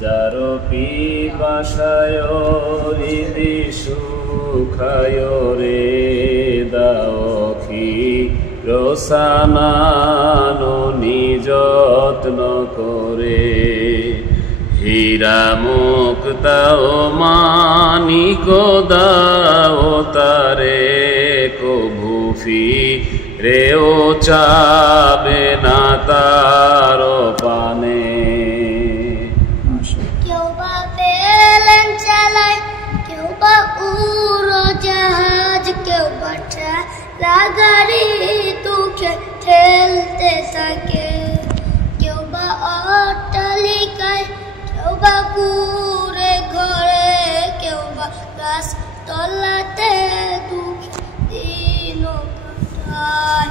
যার পিপাসায় হৃদি সুখায় রে দাওখি রসানানো নিযত্ন করে হীরা মুক্তাও মানিক দাও তারে কভুফি রেও চাবে না তার পানে কেউ বা প্লেন চালায় কেউ বা উড়োজাহাজ কেউ বা গাড়ি তুকে ঠেলতে থাকে কেউ বা অট্টালিকায় কেউ বা কুড়ে ঘরে কেউ বা গাছ তলাতে দুঃখ দিন কাটায়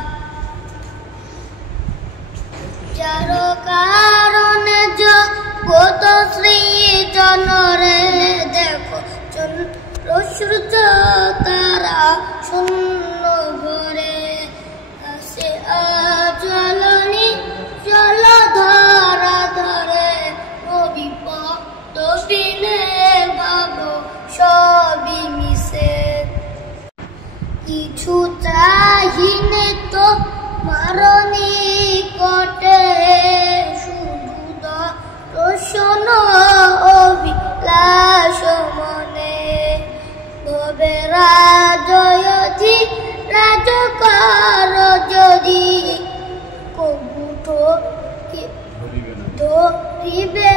যার কারণে জগৎ সৃজনরে দেখো চন্দ্র তারা শূন্য ঘরে আসে জ্বলনি জলধারা ধরে নবী পদ্মবিনে ভাবো সবই মিশে কিছু চাহিনে তো মারণি কটে শুধু দর্শন অভিলাষ মনে ভবে রাজয়ধি রাজকার যদি কবুঠো ধরিবে